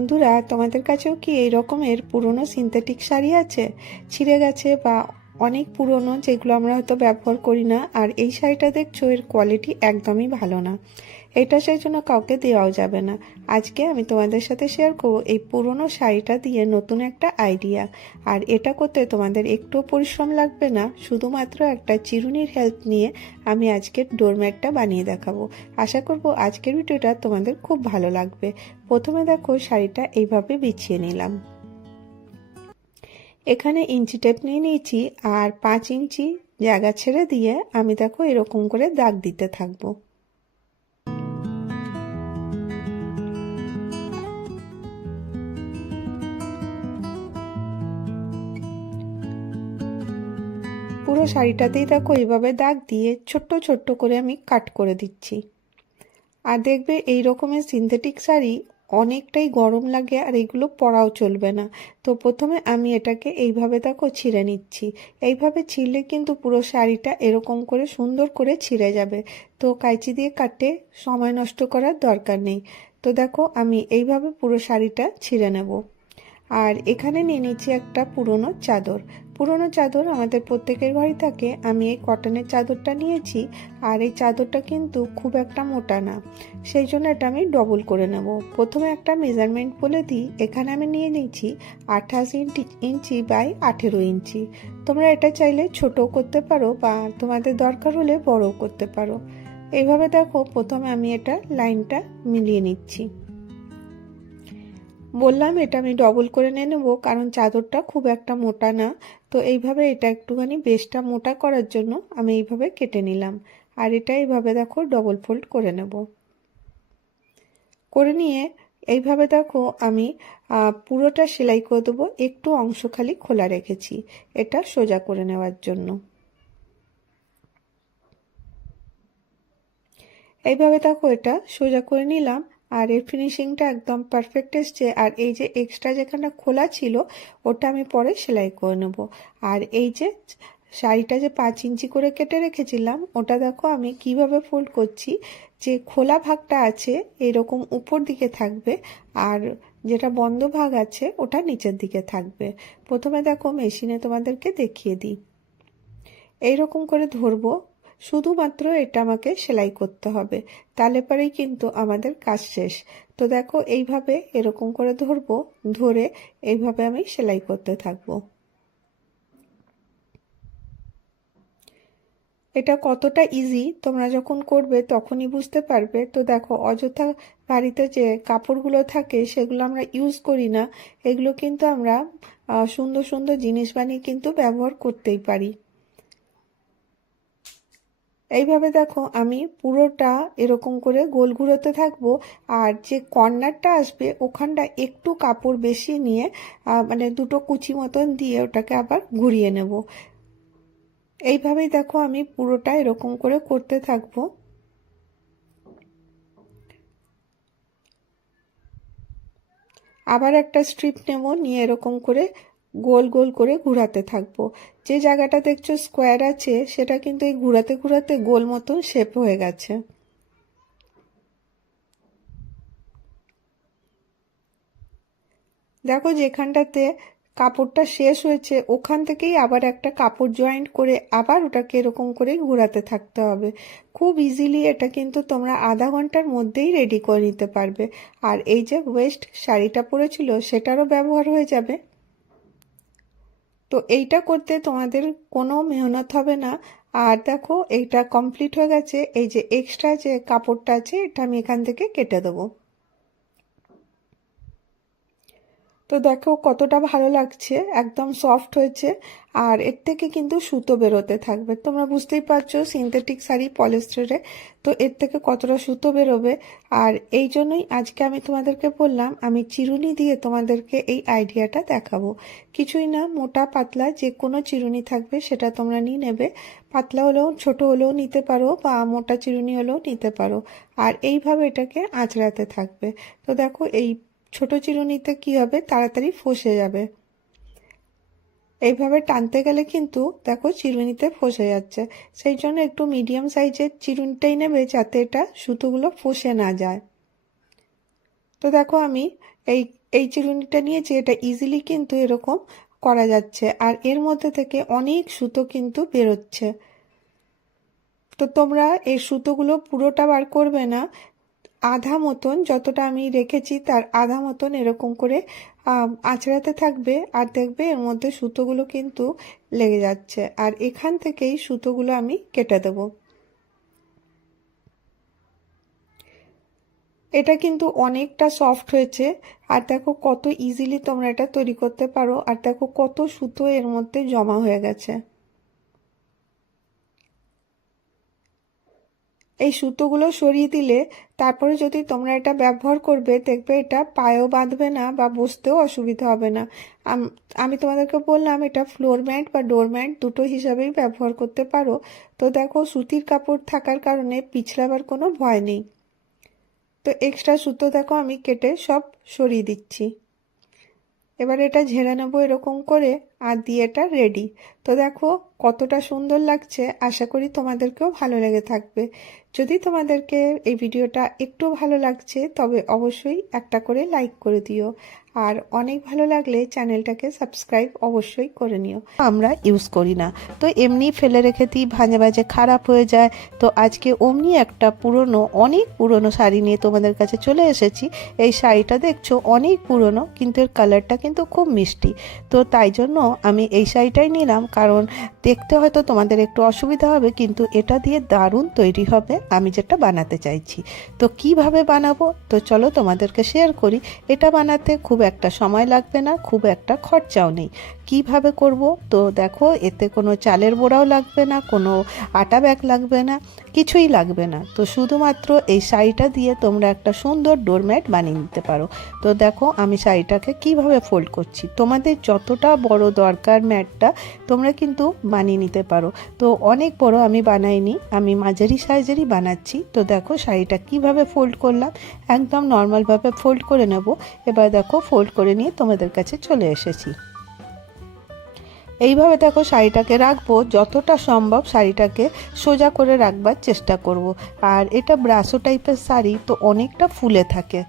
বন্ধুরা, তোমাদের কাছেও কি এই রকমের পুরনো সিনথেটিক শাড়ি আছে? ছিঁড়ে গেছে বা অনেক পুরনো, যেগুলো আমরা হয়তো ব্যবহার করি না। আর এই শাড়িটা দেখছ, এর কোয়ালিটি একদমই ভালো না। এটা সেই জন্য কাউকে দেওয়াও যাবে না। আজকে আমি তোমাদের সাথে শেয়ার করব এই পুরনো শাড়িটা দিয়ে নতুন একটা আইডিয়া আর এটা করতে তোমাদের একটুও পরিশ্রম লাগবে না, শুধুমাত্র একটা চিরুনির হেল্প নিয়ে আমি আজকের ডোরম্যাটটা বানিয়ে দেখাবো। আশা করব আজকের ভিডিওটা তোমাদের খুব ভালো লাগবে। প্রথমে দেখো শাড়িটা এইভাবে বিছিয়ে নিলাম। এখানে ইঞ্চি টেপ নিয়ে নিয়েছি আর পাঁচ ইঞ্চি জায়গা ছেড়ে দিয়ে আমি দেখো এরকম করে দাগ দিতে থাকব। পুরো শাড়িটাতেই দেখো এইভাবে দাগ দিয়ে ছোট্ট ছোট্ট করে আমি কাট করে দিচ্ছি। আর দেখবে এই রকমের সিনথেটিক শাড়ি অনেকটাই গরম লাগে আর এগুলো পরাও চলবে না। তো প্রথমে আমি এটাকে এইভাবে দেখো ছিঁড়ে নিচ্ছি। এইভাবে ছিঁড়লে কিন্তু পুরো শাড়িটা এরকম করে সুন্দর করে ছিঁড়ে যাবে। তো কাঁচি দিয়ে কাটে, সময় নষ্ট করার দরকার নেই। তো দেখো আমি এইভাবে পুরো শাড়িটা ছিঁড়ে নেব। আর এখানে নিয়ে নিচ্ছি একটা পুরনো চাদর। পুরনো চাদর আমাদের প্রত্যেকের ঘরে থাকে। আমি এই কটনের চাদরটা নিয়েছি আর এই চাদরটা কিন্তু খুব একটা মোটা না। সেই জন্য এটা আমি ডবল করে নেব। প্রথমে একটা মেজারমেন্ট বলে দিই। এখানে আমি নিয়ে নিচ্ছি আঠাশ ইঞ্চি ইঞ্চি বাই আঠেরো ইঞ্চি। তোমরা এটা চাইলে ছোটও করতে পারো বা তোমাদের দরকার হলে বড়ও করতে পারো। এইভাবে দেখো, প্রথমে আমি এটা লাইনটা মিলিয়ে নিচ্ছি। বললাম এটা আমি ডবল করে নিয়ে নেব, কারণ চাদরটা খুব একটা মোটা না। তো এইভাবে এটা একটুখানি বেশটা মোটা করার জন্য আমি এইভাবে কেটে নিলাম। আর এটা এইভাবে দেখো ডবল ফোল্ড করে নেব। করে নিয়ে এইভাবে দেখো আমি পুরোটা সেলাই করে দেবো, একটু অংশ খালি খোলা রেখেছি। এটা সোজা করে নেওয়ার জন্য। এইভাবে দেখো এটা সোজা করে নিলাম। আর এর ফিনিশিংটা একদম পারফেক্ট এসছে। আর এই যে এক্সট্রা যেখানে খোলা ছিল, ওটা আমি পরে সেলাই করে নেব। আর এই যে শাড়িটা যে পাঁচ ইঞ্চি করে কেটে রেখেছিলাম, ওটা দেখো আমি কীভাবে ফোল্ড করছি। যে খোলা ভাগটা আছে, এরকম উপর দিকে থাকবে আর যেটা বন্ধ ভাগ আছে, ওটা নিচের দিকে থাকবে। প্রথমে দেখো মেশিনে তোমাদেরকে দেখিয়ে দিই। এইরকম করে ধরবো। শুধুমাত্র এটা আমাকে সেলাই করতে হবে। তাহলে পরেই কিন্তু আমাদের কাজ শেষ। তো দেখো, এইভাবে এরকম করে ধরবো, ধরে এইভাবে আমি সেলাই করতে থাকব। এটা কতটা ইজি তোমরা যখন করবে তখনই বুঝতে পারবে। তো দেখো, অযথা বাড়িতে যে কাপড়গুলো থাকে, সেগুলো আমরা ইউজ করি না। এগুলো কিন্তু আমরা সুন্দর সুন্দর জিনিস বানিয়ে কিন্তু ব্যবহার করতেই পারি। এইভাবে দেখো আমি পুরোটা এরকম করে গোল ঘুরোতে থাকব। আর যে কর্নারটা আসবে, ওখানটা একটু কাপড় বেশি নিয়ে মানে দুটো কুচি মতন দিয়ে ওটাকে আবার ঘুরিয়ে নেব। এইভাবেই দেখো আমি পুরোটা এরকম করে করতে থাকব। আবার একটা স্ট্রিপ নেব, নিয়ে এরকম করে গোল গোল করে ঘুরাতে থাকব। যে জায়গাটা দেখছ স্কোয়ার আছে, সেটা কিন্তু এই ঘুরাতে ঘুরাতে গোল মতন শেপ হয়ে গেছে। দেখো যেখানটাতে কাপড়টা শেষ হয়েছে, ওখান থেকেই আবার একটা কাপড় জয়েন্ট করে আবার ওটাকে এরকম করে ঘোরাতে থাকতে হবে। খুব ইজিলি এটা কিন্তু তোমরা আধা ঘণ্টার মধ্যেই রেডি করে নিতে পারবে। আর এই যে ওয়েস্ট শাড়িটা পরেছিল, সেটারও ব্যবহার হয়ে যাবে। তো এইটা করতে তোমাদের কোনো মেহনত হবে না। আর দেখো, এইটা কমপ্লিট হয়ে গেছে। এই যে এক্সট্রা যে কাপড়টা আছে, এটা আমি এখান থেকে কেটে দেবো। তো দেখো কতটা ভালো লাগছে, একদম সফট হয়েছে, আর এর থেকে কিন্তু সুতো বেরোতে থাকবে। তোমরা বুঝতেই পারছ সিনথেটিক শাড়ি পলিস্টারে তো এর থেকে কতটা সুতো বেরোবে। আর এই জন্যই আজকে আমি তোমাদেরকে বললাম, আমি চিরুনি দিয়ে তোমাদেরকে এই আইডিয়াটা দেখাবো। কিছুই না, মোটা, পাতলা, যে কোনো চিরুনি থাকবে সেটা তোমরা নিয়ে নেবে। পাতলা হলেও, ছোট হলেও নিতে পারো বা মোটা চিরুনি হলেও নিতে পারো। আর এইভাবে এটাকে আঁচড়াতে থাকবে। তো দেখো এই ছোট চিরুনিতে কি হবে? তাড়াতাড়ি ফসে যাবে। এইভাবে টানতে গেলে কিন্তু দেখো চিরুনিতে ফসে যাচ্ছে। সেই জন্য একটু মিডিয়াম সাইজের চিরুনিটাই নেবে যাতে এটা সুতোগুলো ফসে না যায়। তো দেখো আমি এই এই চিরুনিটা নিয়েছি, এটা ইজিলি কিন্তু এরকম করা যাচ্ছে। আর এর মধ্যে থেকে অনেক সুতো কিন্তু বেরোচ্ছে। তো তোমরা এই সুতোগুলো পুরোটা বার করবে না আধা মতন যতটা আমি রেখেছি, তার আধা মতন এরকম করে আঁচড়াতে থাকবে আর দেখবে এর মধ্যে সুতোগুলো কিন্তু লেগে যাচ্ছে। আর এখান থেকেই সুতোগুলো আমি কেটে দেবো। এটা কিন্তু অনেকটা সফট হয়েছে। আর দেখো কত ইজিলি তোমরা এটা তৈরি করতে পারো। আর দেখো কত সুতো এর মধ্যে জমা হয়ে গেছে। এই সুতোগুলো সরিয়ে দিলে তারপরে যদি তোমরা এটা ব্যবহার করবে, দেখবে এটা পায়েও বাঁধবে না বা বসতেও অসুবিধা হবে না। আমি তোমাদেরকে বললাম এটা ফ্লোর ম্যাট বা ডোর ম্যাট দুটো হিসাবেই ব্যবহার করতে পারো। তো দেখো, সুতির কাপড় থাকার কারণে পিছলাবার কোনো ভয় নেই। তো এক্সট্রা সুতো দেখো, আমি কেটে সব সরিয়ে দিচ্ছি। এবার এটা ঝেড়ে নেব এরকম করে। আর দিয়েটা রেডি তো দেখো কতটা সুন্দর লাগছে। আশা করি তোমাদেরকেও ভালো লেগে থাকবে। যদি তোমাদেরকে এই ভিডিওটা একটু ভালো লাগছে, তবে অবশ্যই একটা করে লাইক করে দিও। আর অনেক ভালো লাগলে চ্যানেলটাকে সাবস্ক্রাইব অবশ্যই করে নিও। আমরা ইউজ করি না। তো এমনি ফেলে রেখে দিই, ভাঁজে ভাঁজে খারাপ হয়ে যায়। তো আজকে অমনি একটা পুরনো, অনেক পুরনো শাড়ি নিয়ে তোমাদের কাছে চলে এসেছি। এই শাড়িটা দেখছ, অনেক পুরনো, কিন্তু এর কালারটা কিন্তু খুব মিষ্টি। তো তাই জন্য আমি এই শাড়িটাই নিলাম, কারণ দেখতে হয়তো তোমাদের একটু অসুবিধা হবে, কিন্তু এটা দিয়ে দারুণ তৈরি হবে, আমি যেটা বানাতে চাইছি। তো কীভাবে বানাবো? তো চলো তোমাদেরকে শেয়ার করি। এটা বানাতে খুব একটা সময় লাগবে না, খুব একটা খরচাও নেই। কীভাবে করব? তো দেখো, এতে কোনো চালের বোড়াও লাগবে না, কোনো আটা ব্যাগ লাগবে না, কিছুই লাগবে না। তো শুধুমাত্র এই শাড়িটা দিয়ে তোমরা একটা সুন্দর ডোরম্যাট বানিয়ে নিতে পারো। তো দেখো, আমি শাড়িটাকে কীভাবে ফোল্ড করছি? তোমাদের যতটা বড় দরকার ম্যাটটা, তোমরা কিন্তু বানিয়ে নিতে পারো। তো অনেক বড় আমি বানাইনি, আমি মাঝারি সাইজেরই বানাচ্ছি। তো দেখো, শাড়িটা কীভাবে ফোল্ড করলাম? একদম নর্মালভাবে ফোল্ড করে নেব। এবার দেখো ফোল্ড করে নিয়ে তোমাদের কাছে চলে এসেছি এইভাবে দেখো শাড়িটাকে রাখব, যতটা সম্ভব শাড়িটাকে সোজা করে রাখবার চেষ্টা করব। আর এটা ব্রাসো টাইপের শাড়ি, তো অনেকটা ফুলে থাকে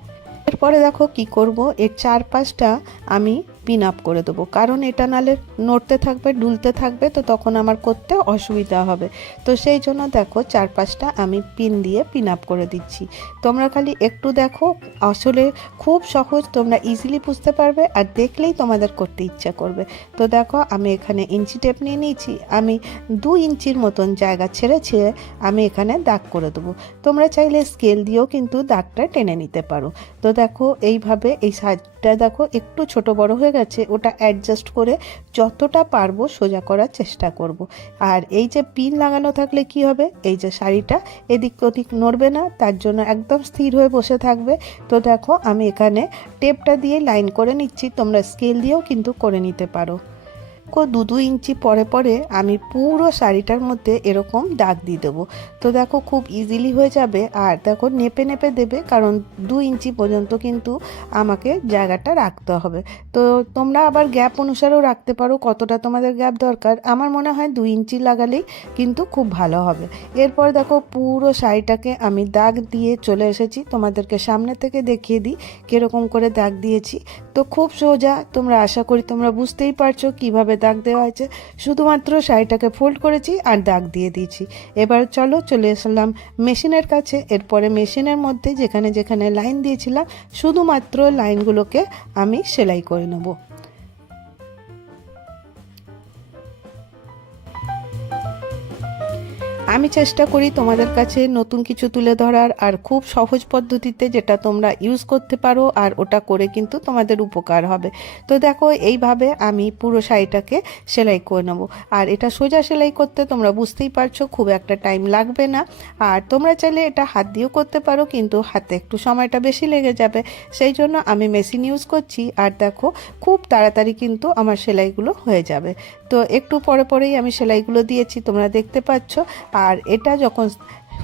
এরপরে দেখো কি করব, এর চারপাশটা আমি পিন আপ করে দেবো। কারণ এটা নালে নড়তে থাকবে, ডুলতে থাকবে, তো তখন আমার করতে অসুবিধা হবে। তো সেই জন্য দেখো, চারপাশটা আমি পিন দিয়ে পিন আপ করে দিচ্ছি। তোমরা খালি একটু দেখো, আসলে খুব সহজ, তোমরা ইজিলি বুঝতে পারবে আর দেখলেই তোমাদের করতে ইচ্ছা করবে। তো দেখো, আমি এখানে ইঞ্চি টেপ নিয়ে নিয়েছি, আমি দু ইঞ্চির মতন জায়গা ছেড়ে ছেড়ে আমি এখানে দাগ করে দেবো। তোমরা চাইলে স্কেল দিয়েও কিন্তু দাগটা টেনে নিতে পারো। তো দেখো, এইভাবে এই সাজটা দেখো একটু ছোট বড় হয়ে গেছে, ওটা অ্যাডজাস্ট করে যতটা পারব সোজা করার চেষ্টা করব। আর এই যে পিন লাগানো থাকলে কি হবে? এই যে শাড়িটা এদিক ওদিক নড়বে না, তার জন্য একদম স্থির হয়ে বসে থাকবে। তো দেখো আমি এখানে টেপটা দিয়ে লাইন করে নিচ্ছি, তোমরা স্কেল দিয়েও কিন্তু করে নিতে পারো। দু দু ইঞ্চি পরে পরে আমি পুরো শাড়িটার মধ্যে এরকম দাগ দিয়ে দেবো। তো দেখো খুব ইজিলি হয়ে যাবে আর দেখো নেপে নেপে দেবে কারণ দু ইঞ্চি পর্যন্ত কিন্তু আমাকে জায়গাটা রাখতে হবে। তো তোমরা আবার গ্যাপ অনুসারেও রাখতে পারো কতটা তোমাদের গ্যাপ দরকার। আমার মনে হয় দু ইঞ্চি লাগালেই কিন্তু খুব ভালো হবে। এরপর দেখো পুরো শাড়িটাকে আমি দাগ দিয়ে চলে এসেছি। তোমাদেরকে সামনে থেকে দেখিয়ে দিই কীরকম করে দাগ দিয়েছি। তো খুব সোজা তোমরা আশা করি তোমরা বুঝতেই পারছ কীভাবে দাগ দেওয়া হয়েছে শুধুমাত্র শাড়িটাকে ফোল্ড করেছি আর দাগ দিয়ে দিয়েছি। এবার চলো চলে আসলাম মেশিনের কাছে। এরপরে মেশিনের মধ্যে যেখানে যেখানে লাইন দিয়েছিলাম, শুধুমাত্র লাইনগুলোকে আমি সেলাই করে নেব। আমি চেষ্টা করি তোমাদের কাছে নতুন কিছু তুলে ধরার আর খুব সহজ পদ্ধতিতে যেটা তোমরা ইউজ করতে পারো আর ওটা করে কিন্তু তোমাদের উপকার হবে। তো দেখো, এইভাবে আমি পুরো শাড়িটাকে সেলাই করে নেব। আর এটা সোজা সেলাই করতে তোমরা বুঝতেই পারছ, খুব একটা টাইম লাগবে না। আর তোমরা চাইলে এটা হাত দিয়েও করতে পারো, কিন্তু হাতে একটু সময়টা বেশি লেগে যাবে। সেই জন্য আমি মেশিন ইউজ করছি। আর দেখো, খুব তাড়াতাড়ি কিন্তু আমার সেলাইগুলো হয়ে যাবে। তো একটু পরে পরেই আমি সেলাইগুলো দিয়েছি, তোমরা দেখতে পাচ্ছ। আর এটা যখন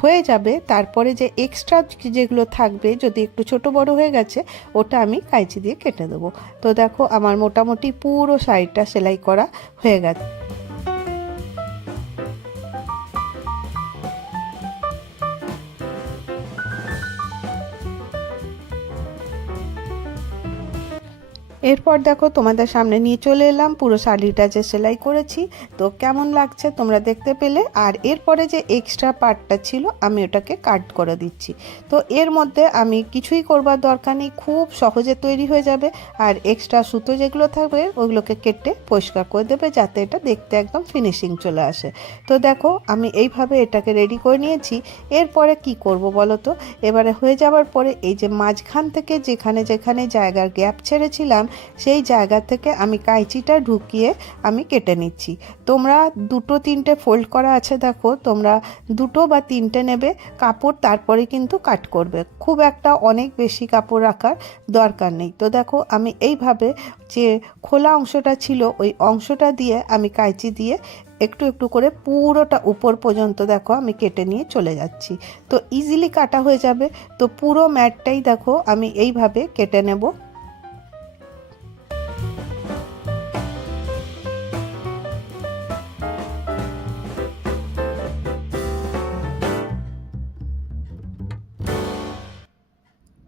হয়ে যাবে, তারপরে যে এক্সট্রা যেগুলো থাকবে, যদি একটু ছোট বড় হয়ে গেছে, ওটা আমি কাঁচি দিয়ে কেটে দেবো। তো দেখো, আমার মোটামুটি পুরো শাড়িটা সেলাই করা হয়ে গেছে। এরপর দেখো তোমাদের সামনে নিয়ে চলে এলাম, পুরো শাড়িটা যে সেলাই করেছি। তো কেমন লাগছে তোমরা দেখতে পেলে? আর এরপরে যে এক্সট্রা পার্টটা ছিল, আমি ওটাকে কাট করে দিচ্ছি। তো এর মধ্যে আমি কিছুই করবার দরকার নেই, খুব সহজে তৈরি হয়ে যাবে। আর এক্সট্রা সুতো যেগুলো থাকবে, ওগুলোকে কেটে পরিষ্কার করে দেবে, যাতে এটা দেখতে একদম ফিনিশিং চলে আসে। তো দেখো, আমি এইভাবে এটাকে রেডি করে নিয়েছি। এরপরে কি করব বলো তো? এবারে হয়ে যাওয়ার পরে এই যে মাঝখান থেকে যেখানে যেখানে জায়গার গ্যাপ ছেড়েছিলাম সেই জায়গা থেকে আমি কাঁচিটা ঢুকিয়ে আমি কেটে নিচ্ছি। তোমরা দুটো তিনটে ফোল্ড করা আছে দেখো, তোমরা দুটো বা তিনটে নেবে, কাপড় তারপরে কিন্তু কাট করবে। খুব একটা অনেক বেশি কাপড় রাখার দরকার নেই। তো দেখো, আমি এইভাবে যে খোলা অংশটা ছিল, ওই অংশটা দিয়ে আমি কাঁচি দিয়ে একটু একটু করে পুরোটা উপর পর্যন্ত দেখো আমি কেটে নিয়ে চলে যাচ্ছি। তো ইজিলি কাটা হয়ে যাবে। তো পুরো ম্যাটটাই দেখো, আমি এইভাবে কেটে নেব।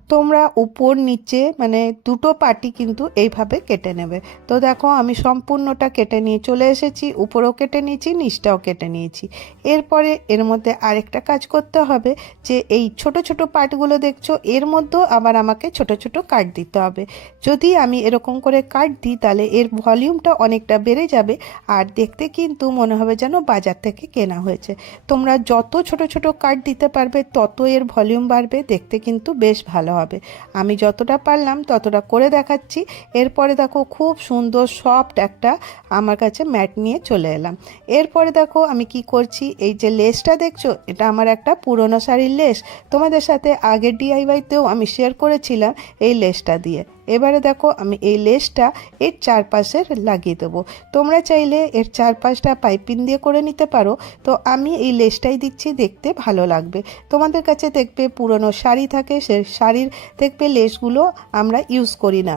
তোমরা উপর নিচে মানে দুটো পাটি কিন্তু এইভাবে কেটে নেবে। তো দেখো আমি সম্পূর্ণটা কেটে নিয়ে চলে এসেছি, উপরেও কেটে নিয়েছি, নিচটাও কেটে নিয়েছি। এরপরে এর মধ্যে আরেকটা কাজ করতে হবে যে এই ছোট ছোট পার্টগুলো দেখছ, এর মধ্যেও আবার আমাকে ছোট ছোট কাট দিতে হবে। যদি আমি এরকম করে কাট দিই তাহলে এর ভলিউমটা অনেকটা বেড়ে যাবে আর দেখতে কিন্তু মনে হবে যেন বাজার থেকে কেনা হয়েছে। তোমরা যত ছোট ছোট কাট দিতে পারবে তত এর ভলিউম বাড়বে, দেখতে কিন্তু বেশ ভালো হবে। আমি যতটা পারলাম ততটা করে দেখাচ্ছি। এরপরে দেখো খুব সুন্দর সফট একটা আমার কাছে ম্যাট নিয়ে চলে এলাম। এরপরে দেখো আমি কি করছি? এই যে লেসটা দেখছ, এটা আমার একটা পুরনো শাড়ির লেস তোমাদের সাথে আগের ডিআইওয়াইতেও আমি শেয়ার করেছিলাম এই লেসটা দিয়ে। এবারে দেখো আমি এই লেসটা এর চারপাশের লাগিয়ে দেবো। তোমরা চাইলে এর চারপাশটা পাইপিং দিয়ে করে নিতে পারো। তো আমি এই লেসটাই দিচ্ছি, দেখতে ভালো লাগবে। তোমাদের কাছে দেখবে পুরনো শাড়ি থাকে, সে শাড়ির দেখবে লেসগুলো আমরা ইউজ করি না।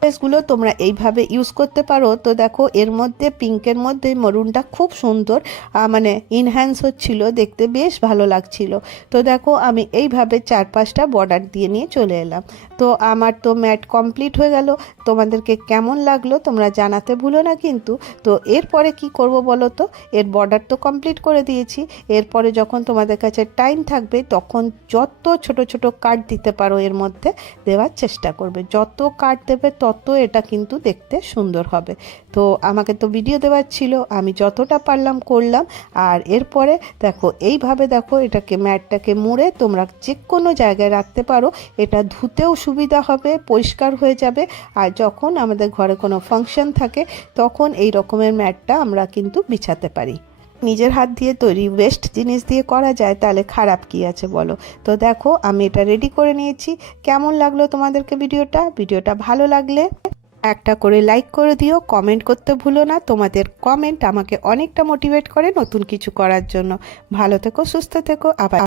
ড্রেসগুলো তোমরা এইভাবে ইউজ করতে পারো। তো দেখো, এর মধ্যে পিঙ্কের মধ্যে মরুনটা খুব সুন্দর মানে ইনহ্যান্স হচ্ছিল, দেখতে বেশ ভালো লাগছিল। তো দেখো, আমি এইভাবে চার পাঁচটা বর্ডার দিয়ে নিয়ে চলে এলাম। তো আমার তো ম্যাট কমপ্লিট হয়ে গেল। তোমাদেরকে কেমন লাগল তোমরা জানাতে ভুলো না কিন্তু। তো এরপরে কি করব বলো তো? এর বর্ডার তো কমপ্লিট করে দিয়েছি। এরপরে যখন তোমাদের কাছে টাইম থাকবে, তখন যত ছোট ছোট কাট দিতে পারো এর মধ্যে দেওয়ার চেষ্টা করবে। যত কাট দেবে তত এটা কিন্তু দেখতে সুন্দর হবে। তো আমাকে তো ভিডিও দেওয়ার ছিল, আমি যতটা পারলাম করলাম। আর এরপরে দেখো, এইভাবে দেখো এটাকে ম্যাটটাকে মুড়ে তোমরা যে কোনো জায়গায় রাখতে পারো। এটা ধুতেও সুবিধা হবে, পরিষ্কার হয়ে যাবে। আর যখন আমাদের ঘরে কোনো ফাংশন থাকে, তখন এই রকমের ম্যাটটা আমরা কিন্তু বিছাতে পারি। নিজের হাত দিয়ে তৈরি ওয়েস্ট জিনিস দিয়ে করা যায়, তাহলে খারাপ কি আছে বলো? তো দেখো, আমি এটা রেডি করে নিয়েছি। কেমন লাগল তোমাদেরকে ভিডিওটা? ভিডিওটা ভালো লাগলে একটা করে লাইক করে দিও কমেন্ট করতে ভুলো না। তোমাদের কমেন্ট আমাকে অনেকটা মোটিভেট করে নতুন কিছু করার জন্য। ভালো থেকো, সুস্থ থেকো, আবার